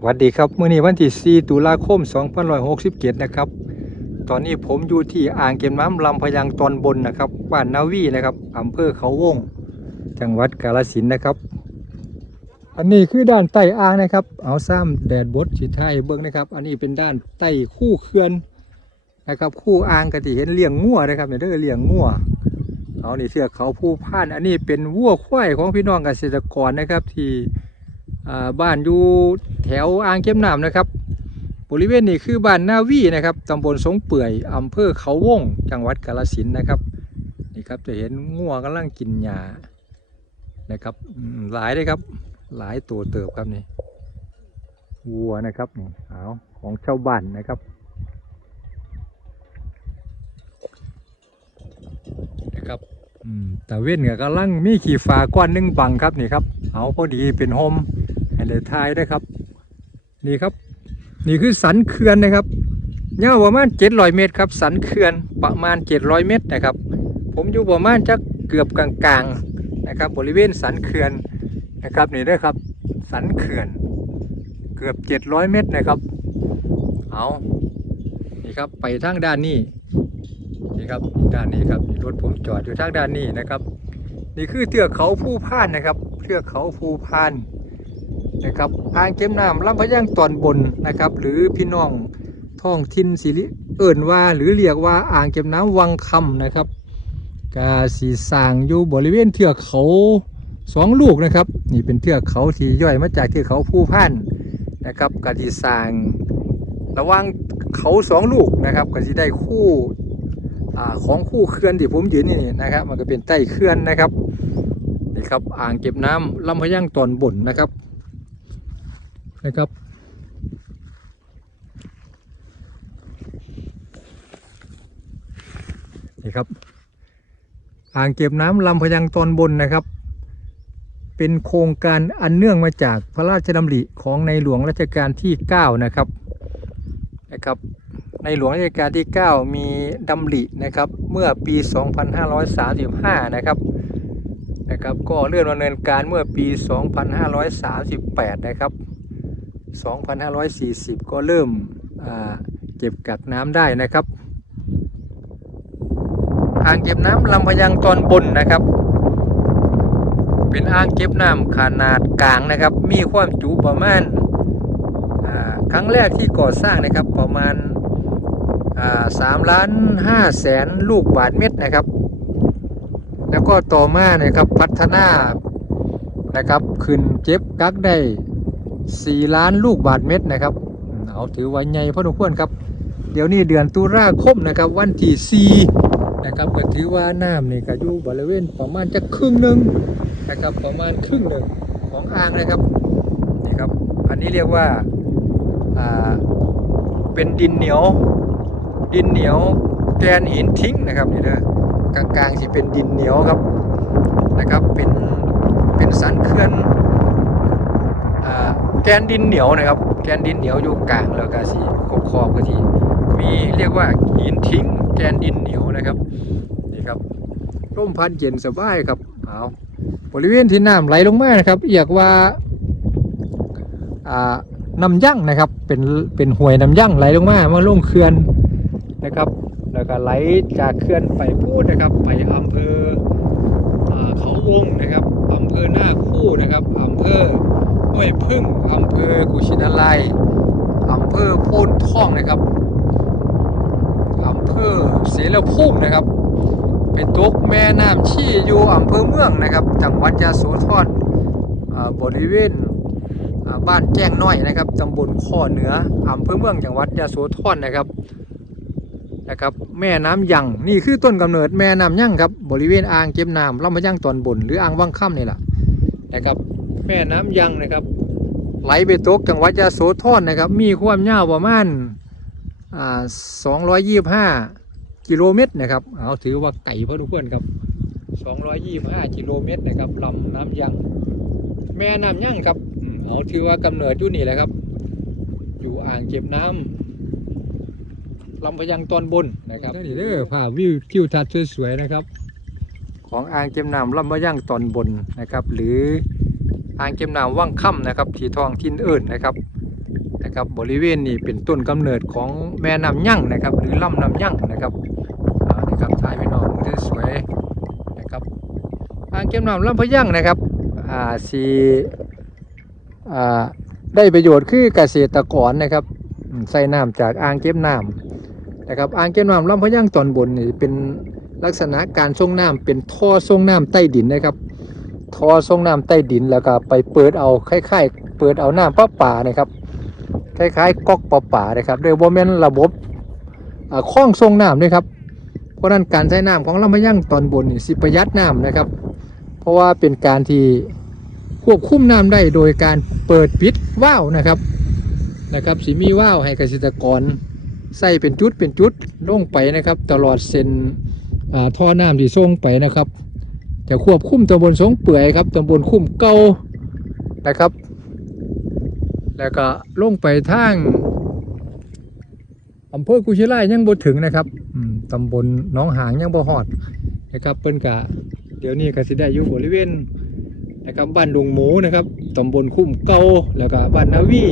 สวัสดีครับเมื้อนี้วันที่4ตุลาคม2567นะครับ ตอนนี้ผมอยู่ที่อ่างเก็บน้ำลำพยังตอนบนนะครับบ้านนาวีนะครับอำเภอเขาวง จังหวัดกาฬสินนะครับ อันนี้คือด้านใต้อ่างนะครับ เอาซ้ำแดดบดสิไทยเบิ้งนะครับ อันนี้เป็นด้านใต้คู่เขื่อนนะครับ คู่อ่างกะทิเห็นเลี้ยงงัวนะครับเนี่ยเด้อเลี้ยงงัวเอานี่เสือกเขาผู้พาน อันนี้เป็นวัวควายของพี่น้องเกษตรกรนะครับที่บ้านอยู่ แถวอ่างเก็บน้ำนะครับ บริเวณนี้คือบ้านนาวีนะครับตำบลสงเปื่อยอำเภอเขาวง จังหวัดกาฬสินนะครับนี่ครับจะเห็นงัวกำลังกินหญ้านะครับหลายเลยครับ หลายตัวเติบครับนี่วัวนะครับนี่เอาของชาวบ้านนะครับนะครับอืมตาเว้นก็กำลังมีขี่ฟ้าก้อนนึงบังครับนี่ครับ เอาพอดีเป็นโฮมให้เลยทายนะครับ นี่ครับ นี่คือสันเขื่อนนะครับยาวประมาณ700เมตรครับสันเขื่อนประมาณ700เมตรนะครับ ผมอยู่ประมาณจักเกือบกลางๆนะครับบริเวณสันเขื่อนนะครับนี่ด้วยครับ สันเขื่อน เกือบ700เมตรนะครับ เอานี่ครับไปทางด้านนี้นี่ครับด้านนี้ครับรถผมจอดอยู่ทางด้านนี้นะครับ นี่คือเทือกเขาภูพานนะครับเทือกเขาภูพาน นะครับอ่างเก็บน้ำลำพะย่างตอนบนนะครับ หรือพี่น้องท้องถิ่นสิริเอิ่นว่าหรือเรียกว่าอ่างเก็บน้ำวังคำนะครับกาสีสางอยู่บริเวณเทือกเขาสองลูกนะครับ นี่เป็นเทือกเขาที่ย่อยมาจากเทือกเขาภูพานนะครับกาสีสางระว่างเขาสองลูกนะครับก็จะได้คู่อของคู่เขื่อนที่ผมยืนนี่นะครับ มันก็เป็นใต้เขื่อนนะครับนี่ครับอ่างเก็บน้ำลำพะย่างตอนบนนะครับ นะครับ นี่ครับ อ่างเก็บน้ำลำพยังตอนบนนะครับ เป็นโครงการอันเนื่องมาจากพระราชดำริของในหลวงรัชกาลที่ 9 นะครับนะครับในหลวงรัชกาลที่ 9 มีดำรินะครับ เมื่อปี 2535 นะครับ นะครับ ก็เลื่อนดำเนินการเมื่อปี 2538 นะครับ 2540 ก็เริ่มเก็บกักน้ำได้นะครับอ่างเก็บน้ำลำพยังตอนบนนะครับ เป็นอ่างเก็บน้ำขนาดกลางนะครับ มีความจุประมาณครั้งแรกที่ก่อสร้างนะครับประมาณสามล้านห้าแสนลูกบาทเม็ดนะครับ แล้วก็ต่อมานะครับพัฒนานะครับขึ้นเจ็บกักได้ สี่ล้านลูกบาทเม็ดนะครับ เอาถือว่าใหญ่พอสมควรครับ เดี๋ยวนี้เดือนตุลาคมนะครับวันที่สี่นะครับก็ถือว่าน้ำนี่ก็อยู่บริเวณประมาณจะครึ่งหนึ่งนะครับประมาณครึ่งหนึ่งของอ่างนะครับนี่ครับ อันนี้เรียกว่าอ่าเป็นดินเหนียว ดินเหนียวแกนหินทิ้งนะครับนี่นะกลางๆสิเป็นดินเหนียวครับนะครับเป็นเป็นสันเขื่อนอ่า แกนดินเหนียวนะครับ แกนดินเหนียวอยู่กลางแล้วก็สิขอบขอบก็ทีมีเรียกว่าหินทิ้งแกนดินเหนียวนะครับนี่ครับร่มพัดเย็นสบายครับเอาบริเวณที่น้ำไหลลงมานะครับเรียกว่าอ่าน้ำยั่งนะครับเป็นเป็นห้วยน้ำยั่งไหลลงมามาลงเขื่อนนะครับ แล้วก็ไหลจากเขื่อนไปพูดนะครับ ไปอำเภอเขาวงนะครับอำเภอหน้าคู่นะครับอำเภอ ห้วยพึ่งอำเภอกุชินาลัยอำเภอโพนท่องนะครับอำเภอเสรภูมินะครับ เป็นตกแม่น้ำชี่อยู่อำเภอเมืองนะครับ จังหวัดยะโสธรอ่าบริเวณบ้านแจ้งน้อยนะครับตำบลข้อเหนืออำเภอเมืองจังหวัดยะโสธรนะครับนะครับ แม่น้ำยังนี่คือต้นกำเนิดแม่น้ำยังครับบริเวณอ่างเก็บน้ำลำพะยังตอนบนหรืออ่างว่างค่ำนี่แหละนะครับ แม่น้ำยังนะครับ ไหลไปตกจังหวัดยะโสธรนะครับ มีความยาวประมาณอ่าสองร้อยยี่ห้ากิโลเมตรนะครับ เอาถือว่าไก่พอทุกคนครับสองร้อยยี่ห้ากิโลเมตรนะครับลำน้ำยัง แม่น้ำยังครับอืมเอาถือว่ากำเนิดอยู่นี่แหละครับ อยู่อ่างเก็บน้ำลำพะยังตอนบนนะครับนี่เด้อภาพวิวทิวทัศน์สวยๆนะครับ ของอ่างเก็บน้ำลำพะยังตอนบนนะครับ หรือ อ่างเก็บน้ำว่างค่ำนะครับที่ทองทินเอิญนะครับนะครับบริเวณนี้เป็นต้นกำเนิดของแม่น้ำยั่งนะครับ หรือลำน้ำยั่งนะครับนะครับถ่ายพี่น้องมันจะสวยนะครับอ่างเก็บน้ำลำพะยั่งนะครับอ่าสีอ่าได้ประโยชน์คือเกษตรกรนะครับใส่น้ำจากอ่างเก็บน้ำนะครับอ่างเก็บน้ำลำพะยั่งตอนบนนี่เป็นลักษณะการส่งน้ำเป็นท่อส่งน้ำใต้ดินนะครับ ท่อส่งน้ำใต้ดินแล้วก็ไปเปิดเอาคล้ายๆ เปิดเอาน้ำประปานะครับคล้ายๆก๊อกประปานะครับโดยว่าแม่นระบบคล้องส่งน้ำด้วยครับเพราะนั้นการใช้น้ำของลำพะยั่งตอนบนนี่สิประหยัดน้ำนะครับ เพราะว่าเป็นการที่ควบคุมน้ำได้โดยการเปิดปิดว่าวนะครับนะครับสิมีว่าวให้เกษตรกรใส่เป็นจุดเป็นจุดลงไปนะครับ ตลอดเส้นท่อน้ำที่ส่งไปนะครับ จะควบคุมตำบลสงเปื่อยครับตำบลคุ้มเก่านะครับ แล้วก็ลงไปทางอำเภอกุชิไลยังบ่ถึงนะครับตำบลหน้องหางยังบ่ฮอดนะครับเปิ้นกะเดี๋ยวนี้ก็สิได้อยู่บริเวณนะครับบ้านดงหมูนะครับตำบลคุ้มเก่าแล้วก็บ้านนาวี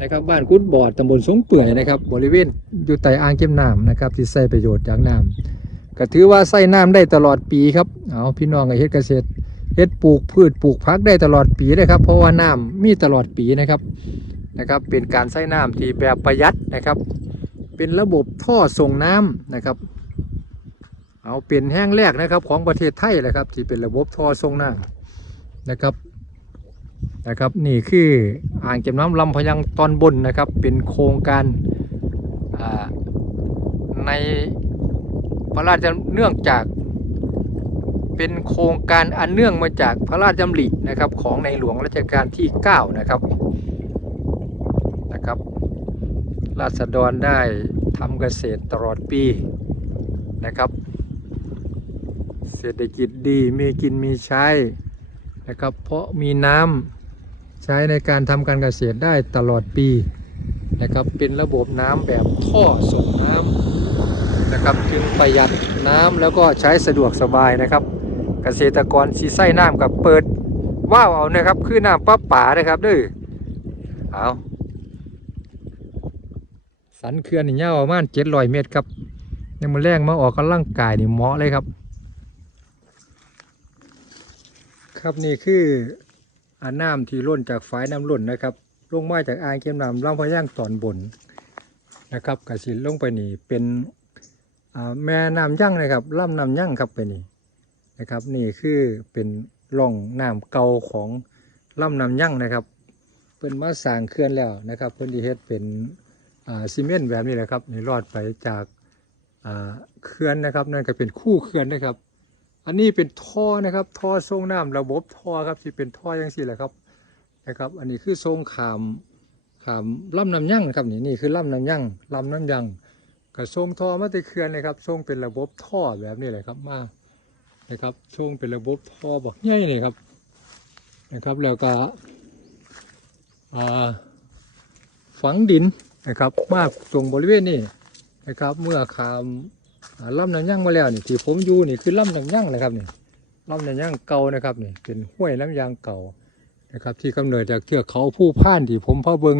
นะครับบ้านกุดบอดตำบลสงเปื่อยนะครับ บริเวณอยู่ใต้อ่างเก็บน้ำนะครับที่ใช้ประโยชน์จากน้ำ ก็ถือว่าใส่น้ำได้ตลอดปีครับเอาพี่น้องเฮ็ดเกษตรเฮ็ดปลูกพืชปลูกพักได้ตลอดปีเลยครับ เพราะว่าน้ำมีตลอดปีนะครับนะครับ เป็นการใส่น้ำที่แบบประหยัดนะครับ เป็นระบบท่อส่งน้ำนะครับ เอาเป็นแห้งแรกนะครับ ของประเทศไทยเลยครับ ที่เป็นระบบท่อส่งน้ำนะครับนะครับนี่คืออ่างเก็บน้ำลำพยังตอนบนนะครับ เป็นโครงการใน พระราชเนื่องจาก เป็นโครงการอันเนื่องมาจากพระราชดำรินะครับ ของในหลวงรัชกาลที่9นะครับนะครับ ราษฎรได้ทำเกษตรตลอดปีนะครับ เศรษฐกิจดีมีกินมีใช้นะครับ เพราะมีน้ำใช้ในการทำการเกษตรได้ตลอดปีนะครับ เป็นระบบน้ำแบบท่อส่งน้ำ นะครับ จึงประหยัดน้ำแล้วก็ใช้สะดวกสบายนะครับ เกษตรกรสีไส้น้ำกับเปิดว่าวเอานะครับคือน้ำประป่านะครับเด้วยเอาสันเขื่อนนี่ยาวประมาณเจ็ดร้อยเมตรครับยังมาแรงมาออกกำลังกายนี่เหมาะเลยครับ ครับนี่คืออาน้ำที่ล้นจากฝายน้ำล้นนะครับลงมาจากอ่างเก็บน้ำลำพะย่างตอนบนนะครับกระสินลงไปนี่เป็น แม่น้ำยั่งนะครับลำน้ำยั่งครับไปนี่นะครับ นี่คือเป็นร่องน้ำเก่าของลำน้ำยั่งนะครับ เพิ่นมาสร้างเขื่อนแล้วนะครับ เพิ่นที่เฮ็ดเป็นซีเมนต์แบบนี้แหละครับนี่รอดไปจากอ่าเขื่อนนะครับนั่นก็เป็นคู่เขื่อนนะครับ อันนี้เป็นท่อนะครับท่อส่งน้ำระบบท่อครับที่เป็นท่อยังสี่แหละครับนะครับ อันนี้คือทรงขามขามลำน้ำยั่งครับนี่นี่คือลำน้ำยั่งลำน้ำยั่ง ก็ส่งท่อมาติเขื่อนเลยครับส่งเป็นระบบท่อแบบนี้เลยครับมานะครับส่งเป็นระบบท่อบอกใหญ่เลยครับนะครับ แล้วก็ฝังดินนะครับ มากตรงบริเวณนี้นะครับ เมื่อขามอ่ำน้ำยั่งมาแล้วนี่ที่ผมอยู่นี่คือล่ำน้ำยั่งนะครับนี่ล่ำน้ำยั่งเก่านะครับนี่เป็นห้วยน้ำยางเก่านะครับ ที่กำเนิดจากเทือกเขาผู้พ่านที่ผมพะเบิง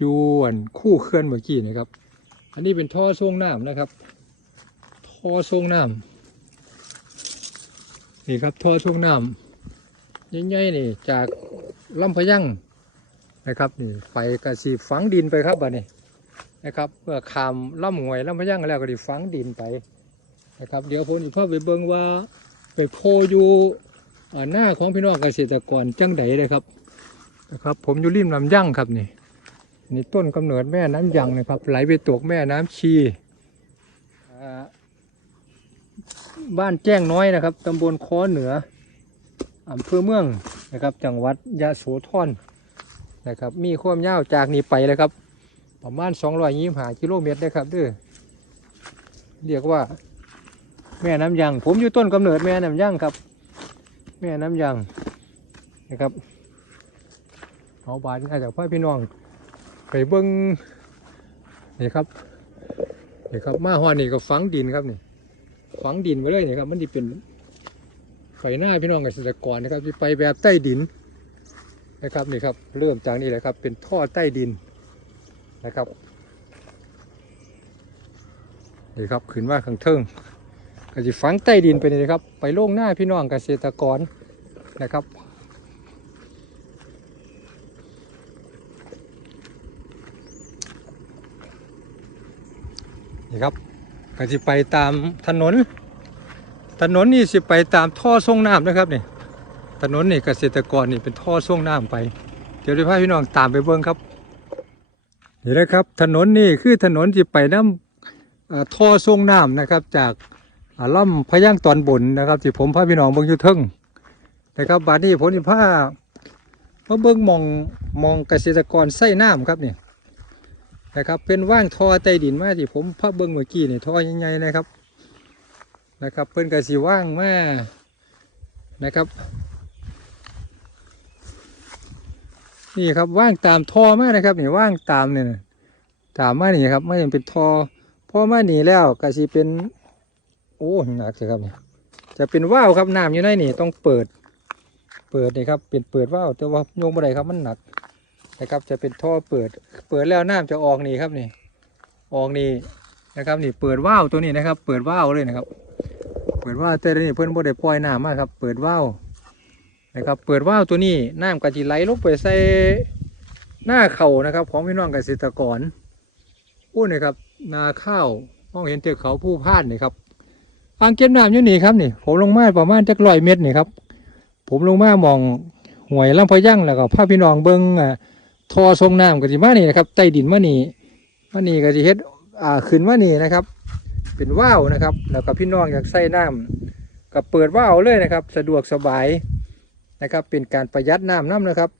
ยูนคู่เขื่อนเมื่อกี้นะครับ อันนี้เป็นท่อส่งน้ำนะครับ ท่อส่งน้ำนี่ครับท่อส่งน้ำใหญ่ๆนี่จากลำพะยั่งนะครับนี่ไฟกระสีฝังดินไปครับบัดนี้นะครับเมื่อขามล่ำหวยล่ำพะยั่งแล้วก็ไดิฝังดินไปนะครับ เดี๋ยวผมจะพาไปเบิ่งว่าไปโพอยู่หน้าของพี่น้องเกษตรกรจังใดเลยครับนะครับ ผมอยู่ริมลำยั่งครับนี่ นี่ต้นกำเนิดแม่น้ำยังนะครับ ไหลไปตกแม่น้ำชีบ้านแจ้งน้อยนะครับตำบลค้อเหนืออำเภอเมืองนะครับ จังหวัดยะโสธรนะครับ มีความยาวจากนี้ไปเลยครับ ประมาณ2 2 5กิโลเมตรนะครับเด้อเรียกว่า แม่น้ำยัง ผมอยู่ต้นกำเนิดแม่น้ำยังครับ แม่น้ำยังนะครับเอาบานมาจากพ่อพี่น้อง ไปเบิ้งนี่ครับนี่ครับมาฮอนี่ก็ฝังดินครับนี่ฝังดินไว้เลยนี่ครับมันจะเป็นไฟหน้าพี่น้องเกษตรกรนะครับที่ไปแบบใต้ดินนะครับนี่ครับ เริ่มจากนี่แหละครับ เป็นท่อใต้ดินนะครับนี่ครับขึ้นว่าข้างเทิงก็จะฝังใต้ดินไปเลยครับ ไปโล่งหน้าพี่น้องเกษตรกรนะครับ นี่ครับก็จะไปตามถนน ถนนนี่สิไปตามท่อส่งน้ำนะครับนี่ถนนนี่เกษตรกรนี่เป็นท่อส่งน้ำไป เดี๋ยวจะพาพี่น้องตามไปเบิ้งครับนี่นะครับถนนนี่คือถนนที่ไปน้ำท่อส่งน้ำนะครับ จากอ่าล่ำพะย่างตอนบนนะครับที่ผมพาพี่น้องเบิ้งอยู่เทึงนะครับบาดนี้ผมจะพามาเบิ้งมองมองเกษตรกรใส่น้ำครับนี่ นะครับ เป็นว่างท่อใต้ดินมาที่ผมพาเบิ้งเมื่อกี้เนี่ยท่อใหญ่ๆนะครับ นะครับ เพิ่นก็สิว่างมานะครับ นี่ครับว่างตามท่อมานะครับนี่ว่างตามเนี่ยตามมานี่ครับไม่ยังเป็นท่อพอมานี่แล้วก็สิเป็น โอ้หนักเลยครับนี่จะเป็นว่าวครับน้ำอยู่ในนี่ต้องเปิด เปิดนี่ครับเป็นเปิดว่าวแต่ว่าโยงบ่ได้ครับมันหนัก นะครับ จะเป็นท่อเปิด เปิดแล้วน้ำจะออกนี่ครับนี่ ออกนี่นะครับนี่เปิดว่าวตัวนี้นะครับ เปิดว่าวเลยนะครับ เปิดว่าวแต่นี่เพิ่อนบ่ได้ปล่อยน้ำมากครับ เปิดว่าวนะครับ เปิดว่าวตัวนี้น้ำก็สิไหลลงไปใส่หน้าเข่านะครับ ของพี่น้องเกษตรกรอู้นี่ครับ นาข้าวมองเห็นเทือกเขาผู้พานนี่ครับอ่างเก็บน้ำอยู่นี่ครับนี่ ผมลงมาประมาณจักร้อยเมตรนี่ครับ ผมลงมามองห่วยลำพะยั่งแล้วก็พาพี่น้องเบิ้งอ่า ท่อทรงน้ำก็สิมานี่นะครับใต้ดินมานี่มานี่ก็สิเฮ็ดอ่าขึ้นมานี่นะครับ เป็นว่าวนะครับ แล้วก็พี่น้องอยากใส่น้ำก็เปิดว่าวเลยนะครับ สะดวกสบายนะครับ เป็นการประหยัดน้ำน้ำนะครับ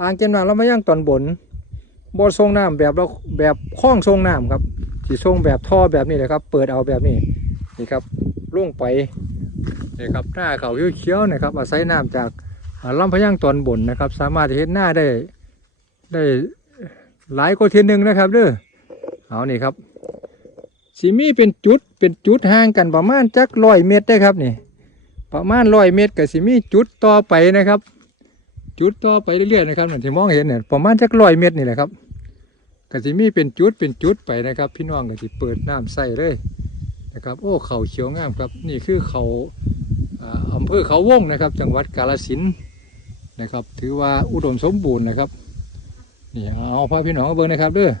อ่างเก็บน้ำเราไม่ย่างตอนบนบ่อทรงน้ำแบบเราแบบคล้องทรงน้ำครับสีทรงแบบท่อแบบนี้เลยครับ เปิดเอาแบบนี้นี่ครับล่วงไปนี่ครับหน้าเขาเขียวๆนะครับอาศัยน้ำจาก ลำพะย่างตอนบนนะครับ สามารถเห็นหน้าได้ได้หลายกว่าทีหนึ่งนะครับเด้อเอานี่ครับสีมีเป็นจุดเป็นจุดห่างกันประมาณจักร้อยเมตรได้ครับนี่ประมาณร้อยเมตรกับสีมีจุดต่อไปนะครับ จุดต่อไปเรื่อยๆนะครับเหมือนที่มองเห็นเนี่ยประมาณจักร้อยเมตรนี่แหละครับกับสีมีเป็นจุดเป็นจุดไปนะครับ พี่น้องกับสีเปิดน้ำใส่เลยนะครับ โอ้เขาเขียวงามครับ นี่คือเขาอ่าอำเภอเขาวงนะครับ จังหวัดกาฬสิน์ นะครับ ถือว่าอุดมสมบูรณ์นะครับนี่เอาพาพี่น้องมาเบิ่งนะครับเด้อ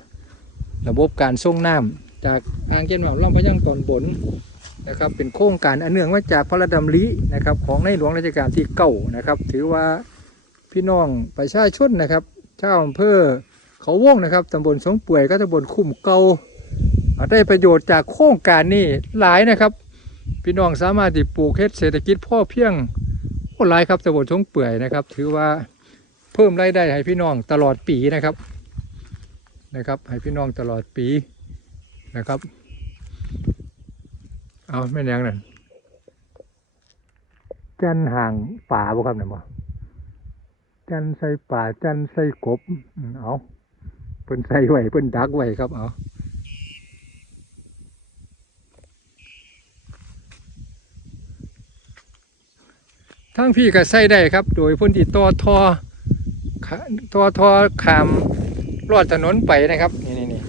ระบบการส่งน้ำจากอ่างเก็บน้ำลำพะยังตอนบนนะครับ เป็นโครงการอันเนื่องมาจากพระราชดำรินะครับ ของในหลวงรัชกาลที่เก้านะครับ ถือว่าพี่น้องประชาชนนะครับเจ้าอำเภอเขาวงนะครับตำบลสงป่วยก็ตำบลคุ้มเก่าได้ประโยชน์จากโครงการนี้หลายนะครับ พี่น้องสามารถที่ปลูกเฮ็ดเศรษฐกิจพ่อเพียง หลายครับตำบลสงเปื่อยนะครับ ถือว่าเพิ่มรายได้ให้พี่น้องตลอดปีนะครับนะครับ ให้พี่น้องตลอดปีนะครับ เอาแม่นยังนั่นจันห่างป่าบ่ครับเนี่ยบ่จันใส่ป่าจันใส่กบเอาเพิ่นใส่ไว้เพิ่นดักไว้ครับเอา ทั้งพี่ก็ใส่ได้ครับ โดยเพ่นที่ต่อทอตอทอขามลอดถนนไปนะครับนี่นี่นี่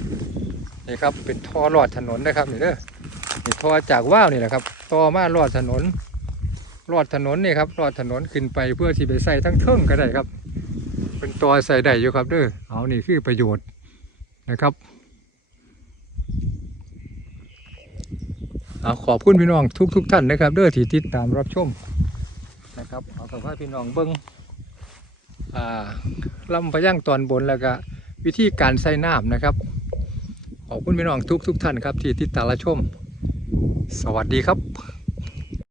นี่ครับเป็นทอลอดถนนนะครับนี่เด้อนี่ทอจากว่าวนี่แหละครับตอมาลอดถนนลอดถนนนี่ครับลอดถนนขึ้นไปเพื่อที่ไปใส่ทั้งเทิงก็ได้ครับ เป็นตัวใส่ได้อยู่ครับเด้อเอานี่คือประโยชน์นะครับเอาขอบคุณพี่น้องทุกทุกท่านนะครับ เด้อที่ติดตามรับชม นะครับเอาสภาพี่น้องเบิ้งอ่าลำพะย่างตอนบนแล้วก็วิธีการใส่น้ำนะครับ ขอบคุณพี่น้องทุกทุกท่านครับที่ติดตามและชม สวัสดีครับ